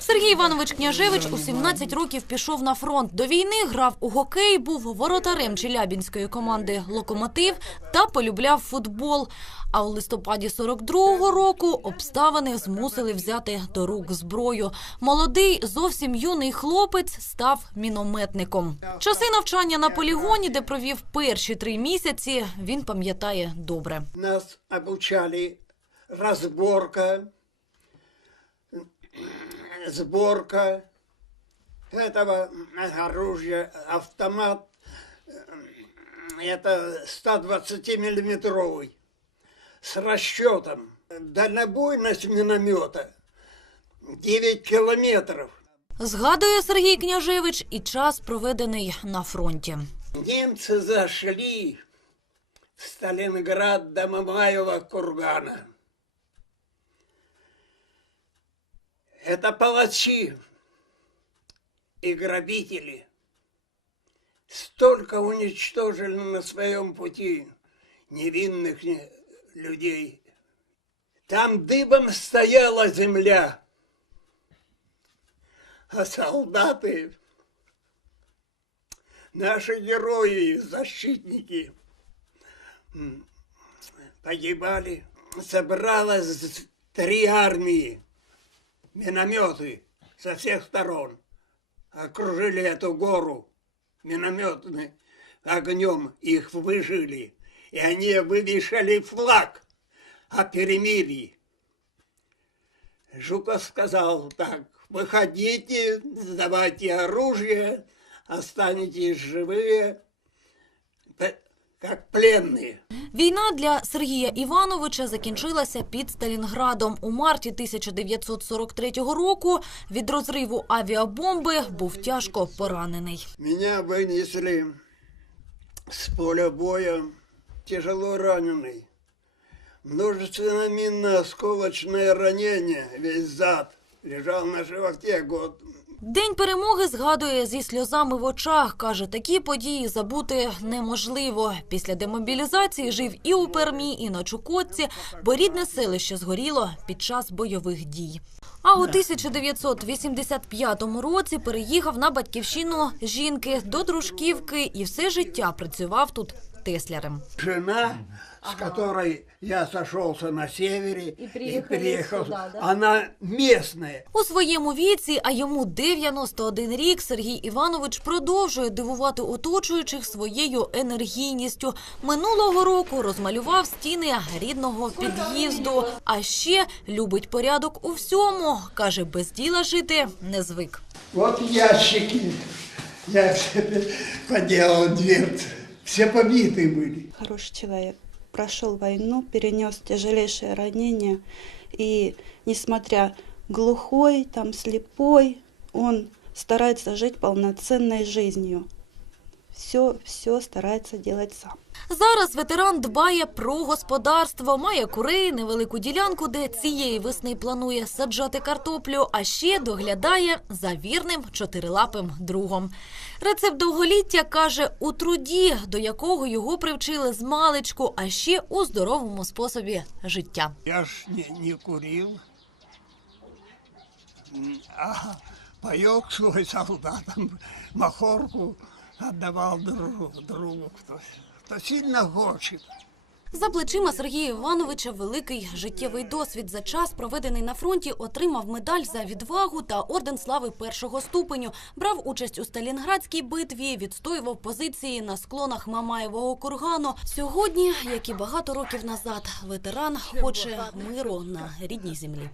Сергій Іванович Княжевич у 17 років пішов на фронт. До війни грав у хокей, був воротарем челябінської команди Локомотив та полюбляв футбол. А у листопаді 42-го року обставини змусили взяти до рук зброю. Молодий, зовсім юний хлопець став мінометником. Часи навчання на полігоні, де провів перші три місяці, він пам'ятає добре. Нас обучали разборка, сборка этого оружия, автомат, э, это 120-миллиметровый, с расчетом. Дальнобойность миномета 9 километров. Згадує Сергій Княжевич і час, проведений на фронті. Немцы зашли в Сталинград до Мамаева кургана. Это палачи и грабители. Столько уничтожили на своем пути невинных не- людей. Там дыбом стояла земля, а солдаты Наши герои защитники погибали. Собралось три армии, минометы со всех сторон. Окружили эту гору минометным огнем, их выжили. И они вывешали флаг о перемирии. Жуков сказал так, выходите, сдавайте оружие, останетесь живые, как пленные. Війна для Сергія Івановича закінчилася під Сталінградом. У марті 1943 року від розриву авіабомби був тяжко поранений. Меня вынесли с поля боя тяжело раненый. Множественно минно-осколочное ранение, весь зад. Лежал на животе год. День перемоги згадує зі сльозами в очах. Каже, такі події забути неможливо. Після демобілізації жив і у Пермі, і на Чукотці, бо рідне селище згоріло під час бойових дій. А у 1985 році переїхав на батьківщину жінки до Дружківки і все життя працював тут теслярем. Жена, с которой я сошелся на севере и, приехали переехал, сюда, да? она местная. У своєму віці, а йому 91 рік, Сергій Іванович продовжує дивувати оточуючих своєю енергійністю. Минулого року розмалював стіни рідного під'їзду, а ще любить порядок у всьому. Каже, без діла жити не звик. Вот ящики. Я все поделал дверцы. Все побиты были. Хороший человек. Прошел войну, перенес тяжелейшее ранение. И несмотря глухой, там, слепой, он старается жить полноценной жизнью. Все, все старается делать сам. Зараз ветеран дбає про господарство, має курей, невелику ділянку, де цієї весни планує саджати картоплю, а ще доглядає за вірним чотирилапим другом. Рецепт довголіття каже у труді, до якого його привчили з маличку, а ще у здоровому способі життя. Я ж не, не курил, М, а паек свой солдатам, махорку отдавал другу, другу кто, кто сильно хочет. За плечима Сергія Івановича великий життєвий досвід. За час, проведений на фронті, отримав медаль за відвагу та орден слави першого ступеню. Брав участь у Сталінградській битві, відстоював позиції на склонах Мамаєвого кургану. Сьогодні, як і багато років назад, ветеран хоче миру на рідній землі.